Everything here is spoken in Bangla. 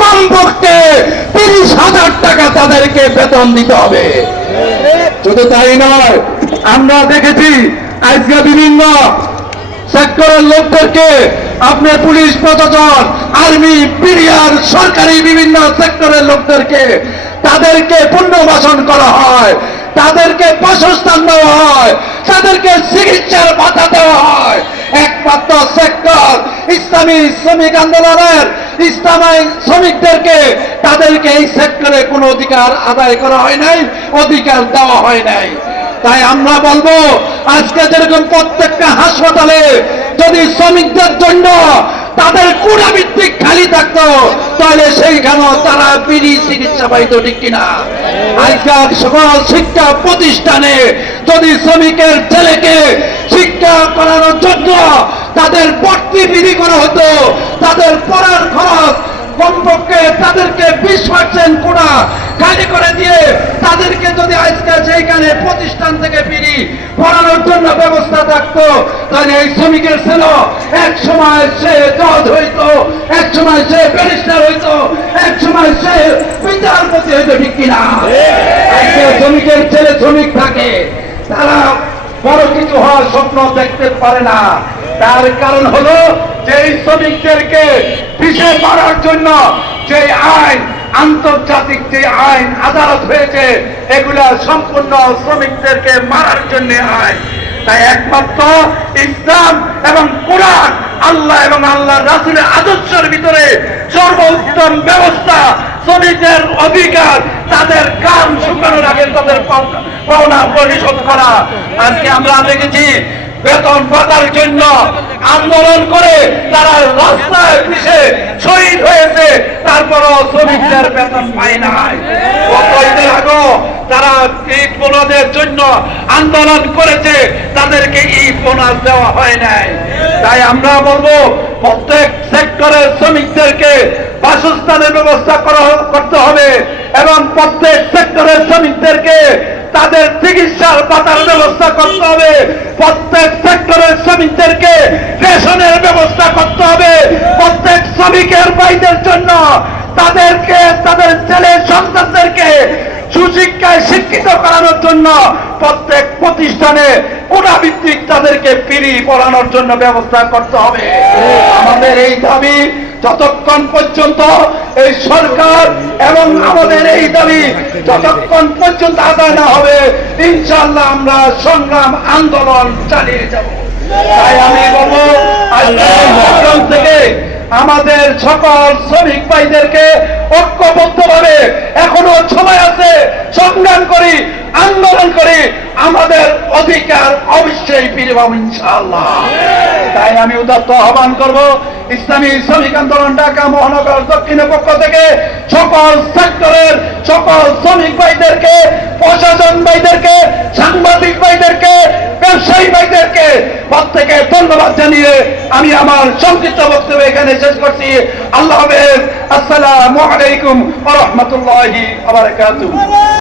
কমপক্ষে 30,000 টাকা তাদেরকে বেতন দিতে হবে। শুধু তাই নয়, আমরা দেখেছি আজকে বিভিন্ন সেক্টরের লোকদেরকে, আপনি পুলিশ প্রশাসন, আর্মি, পিডিআর, সরকারি বিভিন্ন সেক্টরের লোকদেরকে তাদেরকে পুনর্বাসন করা হয়, তাদেরকে বাসস্থান দেওয়া হয়, তাদেরকে চিকিৎসার ভাতা দেওয়া হয়। একমাত্র সেক্টর ইসলামী শ্রমিক আন্দোলনের ইসলামী শ্রমিকদেরকে তাদেরকে এই সেক্টরে কোনো অধিকার আদায় করা হয় নাই, অধিকার দেওয়া হয় নাই। তাই আমরা বলবো, আজকে যেরকম প্রত্যেকটা হাসপাতালে যদি শ্রমিকদের জন্য তাদের কুড়াভিত্তিক খালি থাকতো, তাহলে সেইখানেও তারা বিড়ি চিকিৎসা পাইত, ঠিক কিনা? আজকাল সকল শিক্ষা প্রতিষ্ঠানে যদি শ্রমিকের ছেলেকে শিক্ষা করানোর জন্য তাদের ভর্তি বিধি করা হতো, তাদের পড়ার খরচ কমপক্ষে তাদেরকে 20% কোটা খালি করে দিয়ে তাদেরকে যদি আজকে সেইখানে প্রতিষ্ঠান থেকে বিড়ি পড়ানোর জন্য ব্যবস্থা থাকতো, তাহলে এই শ্রমিকের ছেলে এক সময় সে জজ হইতো, এক সময় সে ব্যারিস্টার হইতো, এক সময় সে বিচারপতি হইতো, ঠিক কিনা? আজকে শ্রমিকের ছেলে শ্রমিক থাকে, তারা বড় কিছু হওয়ার স্বপ্ন দেখতে পারে না। তার কারণ হলো যে শ্রমিকদেরকে পিছে মারার জন্য যে আইন, আন্তর্জাতিক যে আইন আদালত হয়েছে, এগুলা সম্পূর্ণ শ্রমিকদেরকে মারার জন্য আইন। তাই একমাত্র ইসলাম এবং কোরআন, আল্লাহ এবং আল্লাহ রাসূলের আদর্শের ভিতরে সর্বোত্তম ব্যবস্থা, শ্রমিকদের অধিকার, তাদের কাম শুকানোর আগে তাদের পাওনা পরিশোধ করা। আজকে আমরা দেখেছি বেতন ভাতার জন্য আন্দোলন করে তারা রাস্তায় পিছে শহীদ হয়েছে, তারপরও শ্রমিকদের বেতন পায় নাই। কতদিন আগে তারা ঈদ বোনাসের জন্য আন্দোলন করেছে, তাদেরকে ঈদ বোনাস দেওয়া হয় নাই। তাই আমরা বলবো, প্রত্যেক সেক্টরের শ্রমিকদেরকে বাসস্থানের ব্যবস্থা করতে হবে এবং প্রত্যেক সেক্টরের শ্রমিকদেরকে তাদের চিকিৎসার ভাতার ব্যবস্থা করতে হবে, প্রত্যেক সেক্টরের শ্রমিকদেরকে রেশনের ব্যবস্থা করতে হবে, প্রত্যেক শ্রমিকের ভাইদের জন্য তাদেরকে তাদের ছেলে সন্তানদেরকে সুশিক্ষায় শিক্ষিত করানোর জন্য প্রত্যেক প্রতিষ্ঠানে কোটাভিত্তিক তাদেরকে ফ্রি পড়ানোর জন্য ব্যবস্থা করতে হবে। আমাদের এই দাবি যতক্ষণ পর্যন্ত এই সরকার এবং আমাদের এই দাবি যতক্ষণ পর্যন্ত আদায় না হবে, ইনশাআল্লাহ আমরা সংগ্রাম আন্দোলন চালিয়ে যাব। তাই আমি বলবো, আজকের থেকে আমাদের সকল শ্রমিক ভাইদেরকে ঐক্যবদ্ধভাবে এখনো সময় আছে, সংগ্রাম করি, আন্দোলন করি, আমাদের অধিকার অবশ্যই ফিরে পাবো ইনশাআল্লাহ। তাই আমি উদাত্ত আহ্বান করব ইসলামী শ্রমিক আন্দোলন ঢাকা মহানগর দক্ষিণের পক্ষ থেকে সকল সেক্টরের সকল শ্রমিক ভাইদেরকে, প্রশাসন ভাইদেরকে, সাংবাদিক ভাইদেরকে, ব্যবসায়ী ভাইদেরকে প্রত্যেকে ধন্যবাদ জানিয়ে আমি আমার সংক্ষিপ্ত বক্তব্য এখানে শেষ করছি। আল্লাহ হাফেজ। আসসালামু আলাইকুম ওয়া রাহমাতুল্লাহি ওয়া বারাকাতুহু।